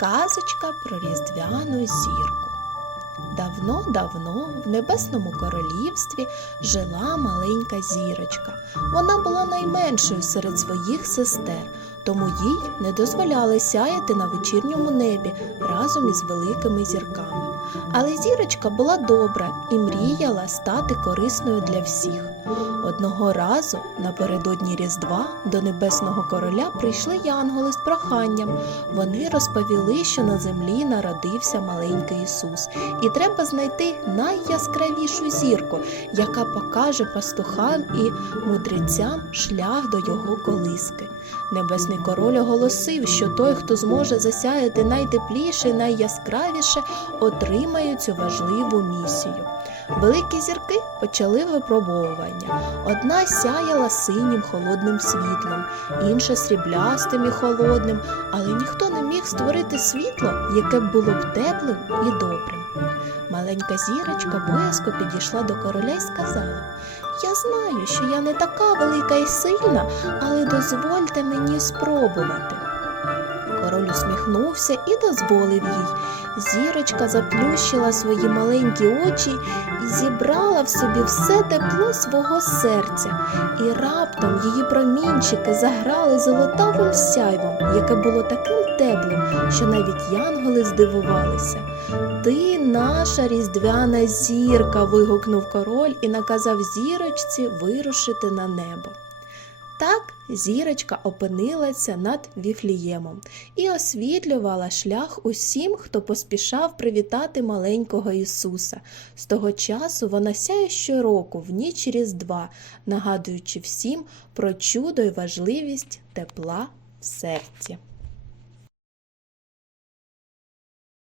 Казочка про різдвяну зірку. Давно-давно в небесному королівстві жила маленька зірочка. Вона була найменшою серед своїх сестер, тому їй не дозволяли сяяти на вечірньому небі разом із великими зірками. Але зірочка була добра і мріяла стати корисною для всіх. Одного разу напередодні Різдва до небесного короля прийшли янголи з проханням. Вони розповіли, що на землі народився маленький Ісус, і треба знайти найяскравішу зірку, яка покаже пастухам і мудрецям шлях до його колиски. Небесний король оголосив, що той, хто зможе засяяти найтепліше найяскравіше, отримає цю важливу місію. Великі зірки почали випробовування. Одна сяяла синім холодним світлом, інша сріблястим і холодним, але ніхто не міг створити світло, яке б було б теплим і добрим. Маленька зірочка боязко підійшла до короля і сказала: Я знаю, що я не така велика і сильна, але дозвольте мені спробувати. Король усміхнувся і дозволив їй. Зірочка заплющила свої маленькі очі і зібрала в собі все тепло свого серця, і раптом її промінчики заграли золотавим сяйвом, яке було таким теплим, що навіть янголи здивувалися. Ти наша різдвяна зірка. вигукнув король і наказав зірочці вирушити на небо. Так зірочка опинилася над Віфліємом і освітлювала шлях усім, хто поспішав привітати маленького Ісуса. З того часу вона сяє щороку в ніч Різдва, нагадуючи всім про чудо й важливість тепла в серці.